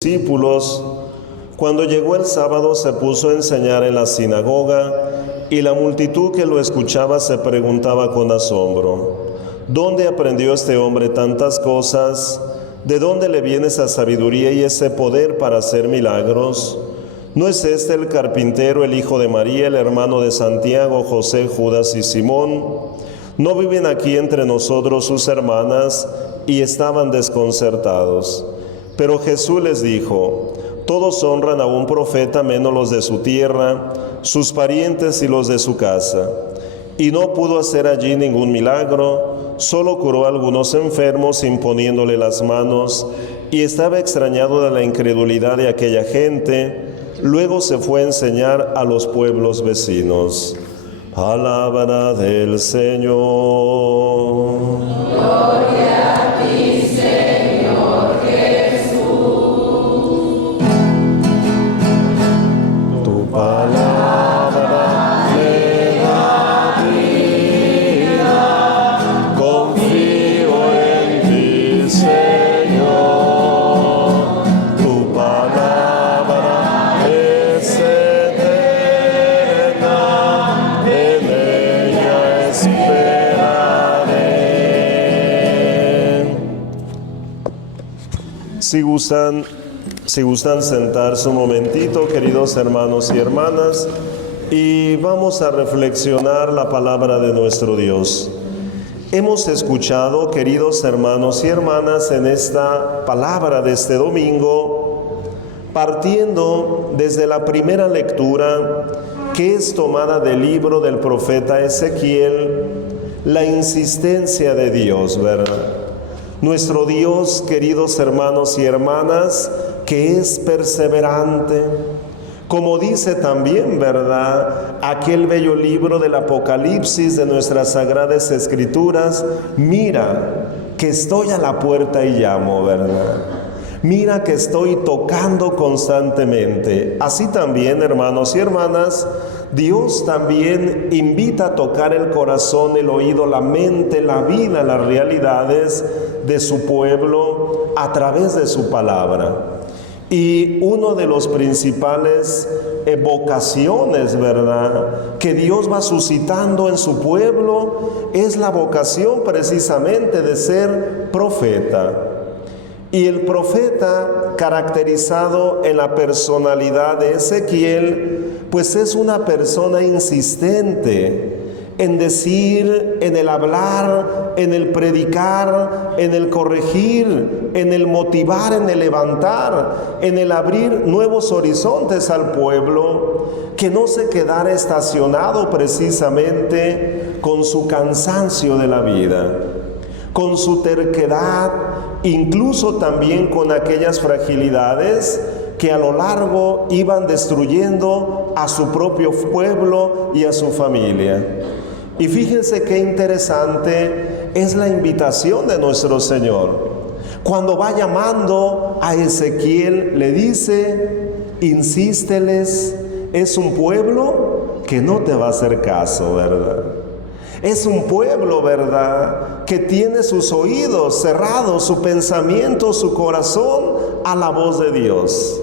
Discípulos. Cuando llegó el sábado se puso a enseñar en la sinagoga y la multitud que lo escuchaba se preguntaba con asombro: ¿dónde aprendió este hombre tantas cosas? ¿De dónde le viene esa sabiduría y ese poder para hacer milagros? ¿No es este el carpintero, el hijo de María, el hermano de Santiago, José, Judas y Simón? ¿No viven aquí entre nosotros sus hermanas? Y estaban desconcertados. Pero Jesús les dijo: todos honran a un profeta menos los de su tierra, sus parientes y los de su casa. Y no pudo hacer allí ningún milagro, solo curó a algunos enfermos imponiéndole las manos, y estaba extrañado de la incredulidad de aquella gente. Luego se fue a enseñar a los pueblos vecinos. Palabra del Señor. Gloria a ti, Señor Jesús. Tu palabra me da vida, confío en ti, Señor. Tu palabra es eterna, en ella esperaré. Si gustan sentarse un momentito, queridos hermanos y hermanas, y vamos a reflexionar la palabra de nuestro Dios. Hemos escuchado, queridos hermanos y hermanas, en esta palabra de este domingo, partiendo desde la primera lectura, que es tomada del libro del profeta Ezequiel, la insistencia de Dios, ¿verdad? Nuestro Dios, queridos hermanos y hermanas, que es perseverante, como dice también, ¿verdad?, aquel bello libro del Apocalipsis de nuestras Sagradas Escrituras: mira que estoy a la puerta y llamo, ¿verdad? Mira que estoy tocando constantemente. Así también, hermanos y hermanas, Dios también invita a tocar el corazón, el oído, la mente, la vida, las realidades de su pueblo a través de su palabra. Y uno de los principales vocaciones, ¿verdad?, que Dios va suscitando en su pueblo es la vocación precisamente de ser profeta. Y el profeta, caracterizado en la personalidad de Ezequiel, pues es una persona insistente en decir, en el hablar, en el predicar, en el corregir, en el motivar, en el levantar, en el abrir nuevos horizontes al pueblo, que no se quedara estacionado precisamente con su cansancio de la vida, con su terquedad, incluso también con aquellas fragilidades que a lo largo iban destruyendo a su propio pueblo y a su familia. Y fíjense qué interesante es la invitación de nuestro Señor. Cuando va llamando a Ezequiel, le dice: insísteles, es un pueblo que no te va a hacer caso, ¿verdad? Es un pueblo, ¿verdad?, que tiene sus oídos cerrados, su pensamiento, su corazón a la voz de Dios.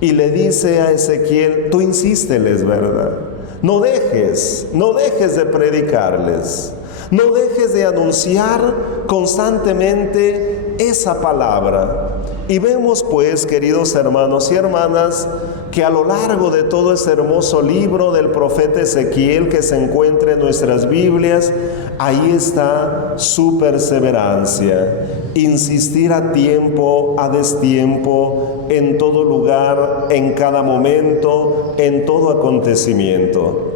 Y le dice a Ezequiel: tú insísteles, ¿verdad? No dejes de predicarles. No dejes de anunciar constantemente esa palabra. Y vemos pues, queridos hermanos y hermanas, que a lo largo de todo ese hermoso libro del profeta Ezequiel que se encuentra en nuestras Biblias, ahí está su perseverancia. Insistir a tiempo, a destiempo, en todo lugar, en cada momento, en todo acontecimiento.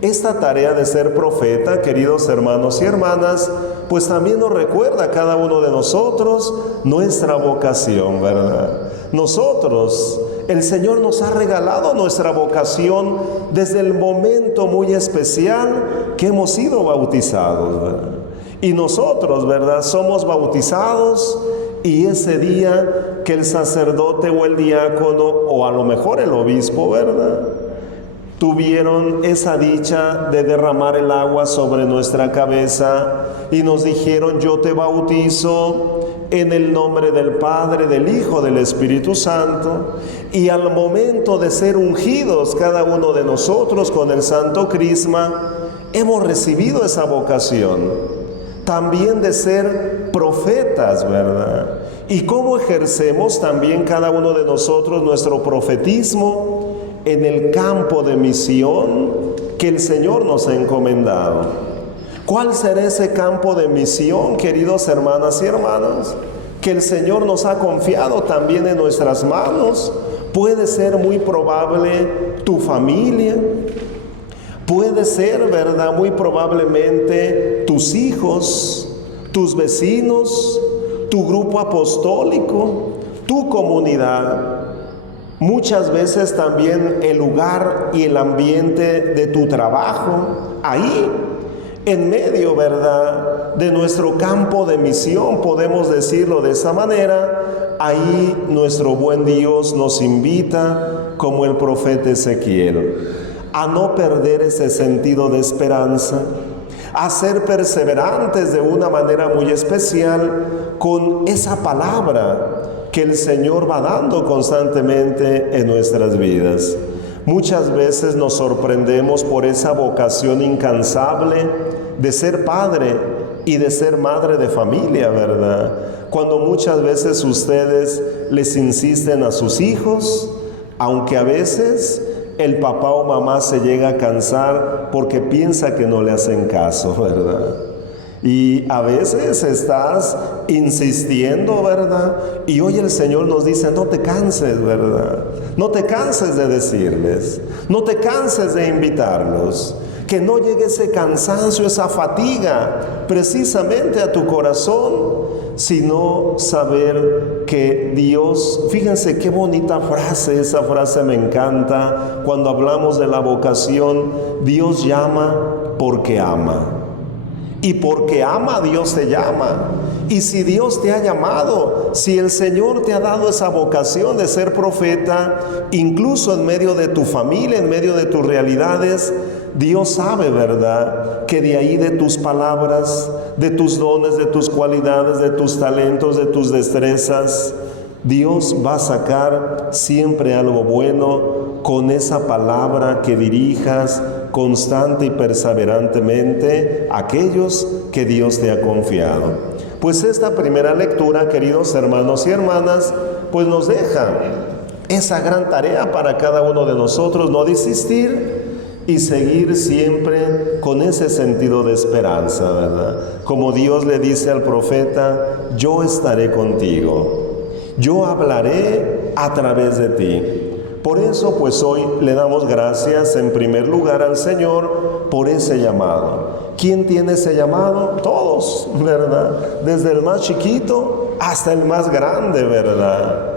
Esta tarea de ser profeta, queridos hermanos y hermanas, pues también nos recuerda a cada uno de nosotros nuestra vocación, ¿verdad? Nosotros, el Señor nos ha regalado nuestra vocación desde el momento muy especial que hemos sido bautizados, ¿verdad? Y nosotros, ¿verdad?, somos bautizados, y ese día que el sacerdote o el diácono, o a lo mejor el obispo, ¿verdad?, tuvieron esa dicha de derramar el agua sobre nuestra cabeza y nos dijeron: yo te bautizo en el nombre del Padre, del Hijo, del Espíritu Santo, y al momento de ser ungidos cada uno de nosotros con el Santo Crisma, hemos recibido esa vocación también de ser profetas, ¿verdad? Y cómo ejercemos también cada uno de nosotros nuestro profetismo en el campo de misión que el Señor nos ha encomendado. ¿Cuál será ese campo de misión, queridos hermanas y hermanos, que el Señor nos ha confiado también en nuestras manos? Puede ser muy probable tu familia, puede ser, ¿verdad?, muy probablemente tus hijos, tus vecinos, tu grupo apostólico, tu comunidad. Muchas veces también el lugar y el ambiente de tu trabajo, ahí, en medio, ¿verdad?, de nuestro campo de misión, podemos decirlo de esa manera. Ahí nuestro buen Dios nos invita, como el profeta Ezequiel, a no perder ese sentido de esperanza, a ser perseverantes de una manera muy especial con esa palabra que el Señor va dando constantemente en nuestras vidas. Muchas veces nos sorprendemos por esa vocación incansable de ser padre y de ser madre de familia, ¿verdad? Cuando muchas veces ustedes les insisten a sus hijos, aunque a veces el papá o mamá se llega a cansar porque piensa que no le hacen caso, ¿verdad? Y a veces estás insistiendo, ¿verdad? Y hoy el Señor nos dice, no te canses, ¿verdad? No te canses de decirles, no te canses de invitarlos, que no llegue ese cansancio, esa fatiga precisamente a tu corazón, sino saber que Dios, fíjense qué bonita frase, esa frase me encanta, cuando hablamos de la vocación, Dios llama porque ama. Y porque ama, Dios te llama. Y si Dios te ha llamado, si el Señor te ha dado esa vocación de ser profeta, incluso en medio de tu familia, en medio de tus realidades, Dios sabe, ¿verdad?, que de ahí, de tus palabras, de tus dones, de tus cualidades, de tus talentos, de tus destrezas, Dios va a sacar siempre algo bueno con esa palabra que dirijas constante y perseverantemente a aquellos que Dios te ha confiado. Pues esta primera lectura, queridos hermanos y hermanas, pues nos deja esa gran tarea para cada uno de nosotros, no desistir y seguir siempre con ese sentido de esperanza, ¿verdad? Como Dios le dice al profeta, yo estaré contigo, yo hablaré a través de ti. Por eso, pues hoy le damos gracias en primer lugar al Señor por ese llamado. ¿Quién tiene ese llamado? Todos, ¿verdad? Desde el más chiquito hasta el más grande, ¿verdad?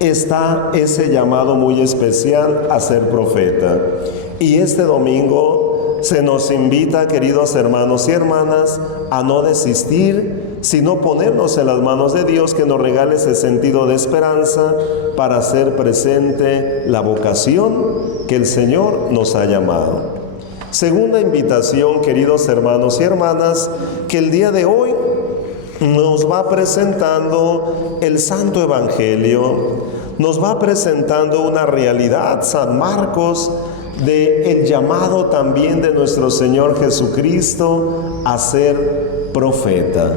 Está ese llamado muy especial a ser profeta. Y este domingo se nos invita, queridos hermanos y hermanas, a no desistir, sino ponernos en las manos de Dios, que nos regale ese sentido de esperanza para hacer presente la vocación que el Señor nos ha llamado. Segunda invitación, queridos hermanos y hermanas, que el día de hoy nos va presentando el Santo Evangelio, nos va presentando una realidad, San Marcos, del llamado también de nuestro Señor Jesucristo a ser profeta.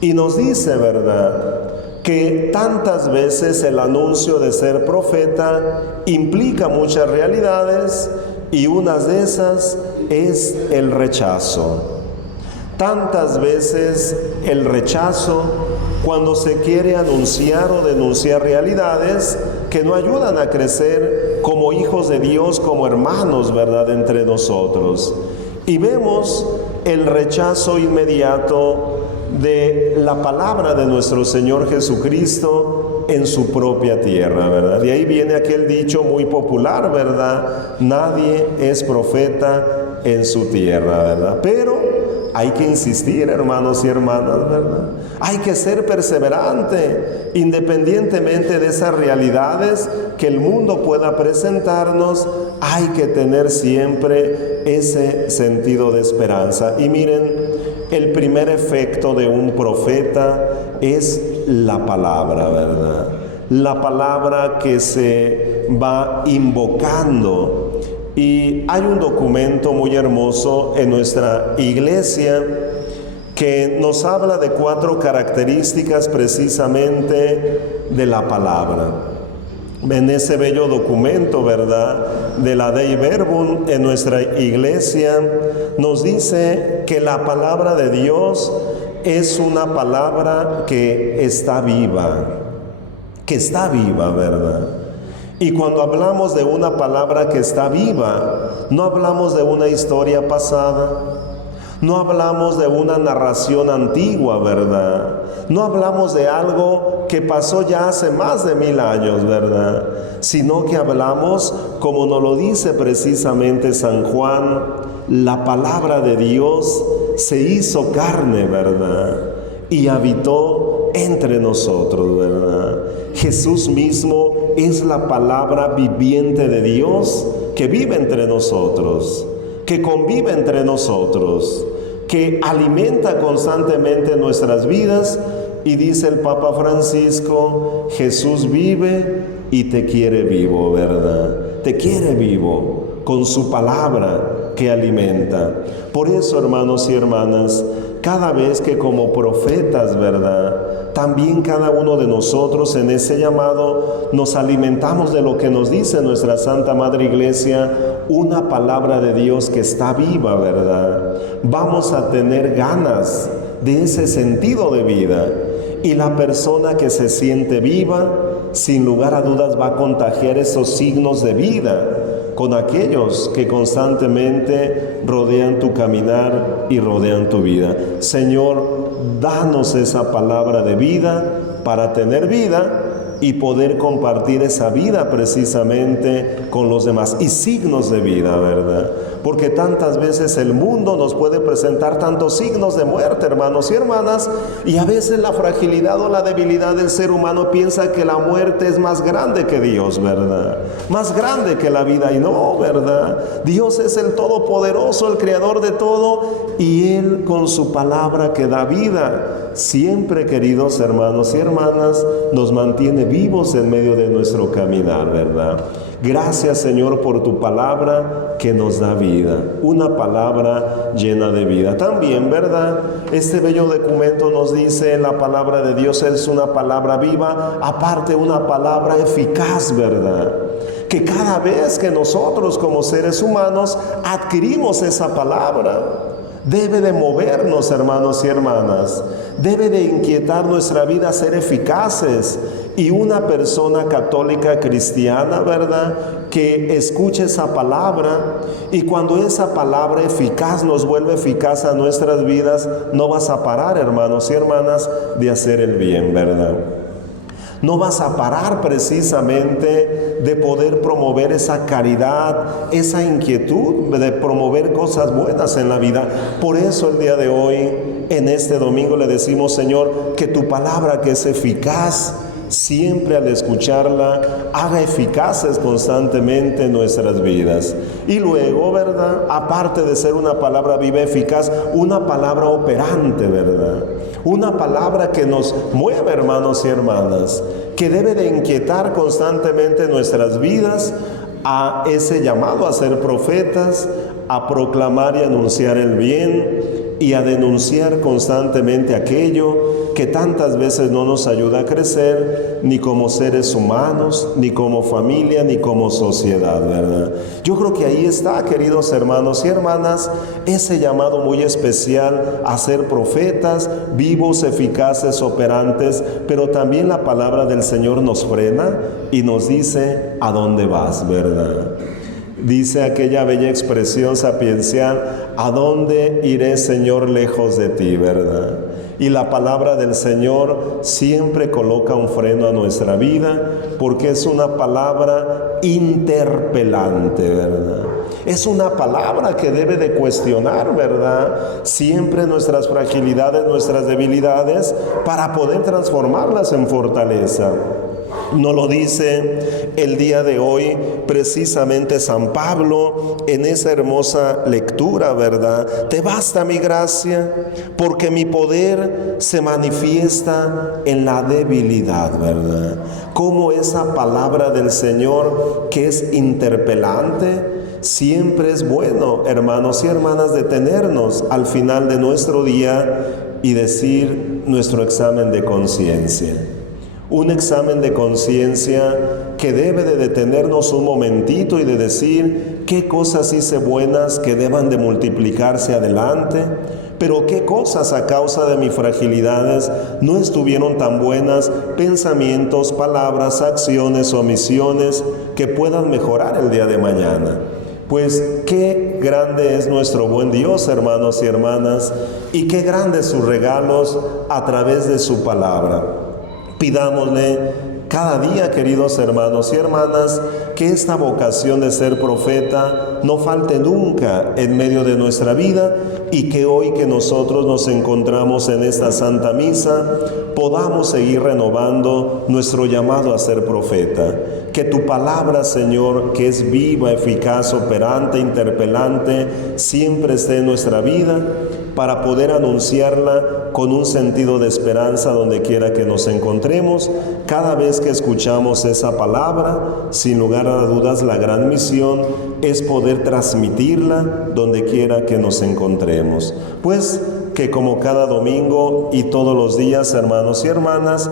Y nos dice, ¿verdad?, que tantas veces el anuncio de ser profeta implica muchas realidades, y una de esas es el rechazo. Tantas veces el rechazo cuando se quiere anunciar o denunciar realidades que no ayudan a crecer como hijos de Dios, como hermanos, ¿verdad?, entre nosotros. Y vemos el rechazo inmediato de la palabra de nuestro Señor Jesucristo en su propia tierra, ¿verdad? De ahí viene aquel dicho muy popular, ¿verdad? Nadie es profeta en su tierra, ¿verdad? Pero hay que insistir, hermanos y hermanas, ¿verdad? Hay que ser perseverante, independientemente de esas realidades que el mundo pueda presentarnos. Hay que tener siempre ese sentido de esperanza. Y miren, el primer efecto de un profeta es la palabra, ¿verdad? La palabra que se va invocando. Y hay un documento muy hermoso en nuestra iglesia que nos habla de 4 características precisamente de la palabra. En ese bello documento, ¿verdad?, de la Dei Verbum en nuestra iglesia, nos dice que la palabra de Dios es una palabra que está viva, ¿verdad? Y cuando hablamos de una palabra que está viva, no hablamos de una historia pasada, no hablamos de una narración antigua, ¿verdad? No hablamos de algo que pasó ya hace más de 1000 años, ¿verdad? Sino que hablamos, como nos lo dice precisamente San Juan, la palabra de Dios se hizo carne, ¿verdad? Y habitó entre nosotros, ¿verdad? Jesús mismo es la palabra viviente de Dios que vive entre nosotros, que convive entre nosotros, que alimenta constantemente nuestras vidas. Y dice el Papa Francisco, Jesús vive y te quiere vivo, ¿verdad? Te quiere vivo con su palabra que alimenta. Por eso, hermanos y hermanas, cada vez que como profetas, ¿verdad?, también cada uno de nosotros en ese llamado nos alimentamos de lo que nos dice nuestra Santa Madre Iglesia, una palabra de Dios que está viva, ¿verdad? Vamos a tener ganas de ese sentido de vida. Y la persona que se siente viva, sin lugar a dudas, va a contagiar esos signos de vida con aquellos que constantemente rodean tu caminar y rodean tu vida. Señor, danos esa palabra de vida para tener vida y poder compartir esa vida precisamente con los demás. Y signos de vida, ¿verdad? Porque tantas veces el mundo nos puede presentar tantos signos de muerte, hermanos y hermanas, y a veces la fragilidad o la debilidad del ser humano piensa que la muerte es más grande que Dios, ¿verdad? Más grande que la vida, y no, ¿verdad? Dios es el Todopoderoso, el Creador de todo, y Él con su palabra que da vida, siempre, queridos hermanos y hermanas, nos mantiene vivos en medio de nuestro caminar, ¿verdad? Gracias, Señor, por tu palabra que nos da vida, una palabra llena de vida. También, ¿verdad?, este bello documento nos dice, la palabra de Dios es una palabra viva, aparte una palabra eficaz, ¿verdad?, que cada vez que nosotros como seres humanos adquirimos esa palabra, debe de movernos, hermanos y hermanas, debe de inquietar nuestra vida a ser eficaces. Y una persona católica cristiana, ¿verdad?, que escuche esa palabra, y cuando esa palabra eficaz nos vuelve eficaz a nuestras vidas, no vas a parar, hermanos y hermanas, de hacer el bien, ¿verdad? No vas a parar precisamente de poder promover esa caridad, esa inquietud de promover cosas buenas en la vida. Por eso el día de hoy, en este domingo, le decimos, Señor, que tu palabra que es eficaz, siempre al escucharla, haga eficaces constantemente nuestras vidas. Y luego, ¿verdad?, aparte de ser una palabra viva, eficaz, una palabra operante, ¿verdad? Una palabra que nos mueve, hermanos y hermanas, que debe de inquietar constantemente nuestras vidas a ese llamado a ser profetas, a proclamar y anunciar el bien y a denunciar constantemente aquello que tantas veces no nos ayuda a crecer, ni como seres humanos, ni como familia, ni como sociedad, ¿verdad? Yo creo que ahí está, queridos hermanos y hermanas, ese llamado muy especial a ser profetas, vivos, eficaces, operantes, pero también la palabra del Señor nos frena y nos dice a dónde vas, ¿verdad? Dice aquella bella expresión sapiencial, ¿a dónde iré, Señor, lejos de ti, verdad? Y la palabra del Señor siempre coloca un freno a nuestra vida, porque es una palabra interpelante, ¿verdad? Es una palabra que debe de cuestionar, ¿verdad?, siempre nuestras fragilidades, nuestras debilidades, para poder transformarlas en fortaleza. Nos lo dice el día de hoy precisamente San Pablo en esa hermosa lectura, ¿verdad? Te basta mi gracia, porque mi poder se manifiesta en la debilidad, ¿verdad? Como esa palabra del Señor que es interpelante. Siempre es bueno, hermanos y hermanas, detenernos al final de nuestro día y decir nuestro examen de conciencia. Un examen de conciencia que debe de detenernos un momentito y de decir qué cosas hice buenas que deban de multiplicarse adelante, pero qué cosas a causa de mis fragilidades no estuvieron tan buenas, pensamientos, palabras, acciones, omisiones que puedan mejorar el día de mañana. Pues qué grande es nuestro buen Dios, hermanos y hermanas, y qué grandes sus regalos a través de su palabra. Pidámosle cada día, queridos hermanos y hermanas, que esta vocación de ser profeta no falte nunca en medio de nuestra vida y que hoy que nosotros nos encontramos en esta Santa Misa podamos seguir renovando nuestro llamado a ser profeta. Que tu palabra, Señor, que es viva, eficaz, operante, interpelante, siempre esté en nuestra vida para poder anunciarla con un sentido de esperanza donde quiera que nos encontremos. Cada vez que escuchamos esa palabra, sin lugar a dudas, la gran misión es poder transmitirla donde quiera que nos encontremos. Pues que como cada domingo y todos los días, hermanos y hermanas,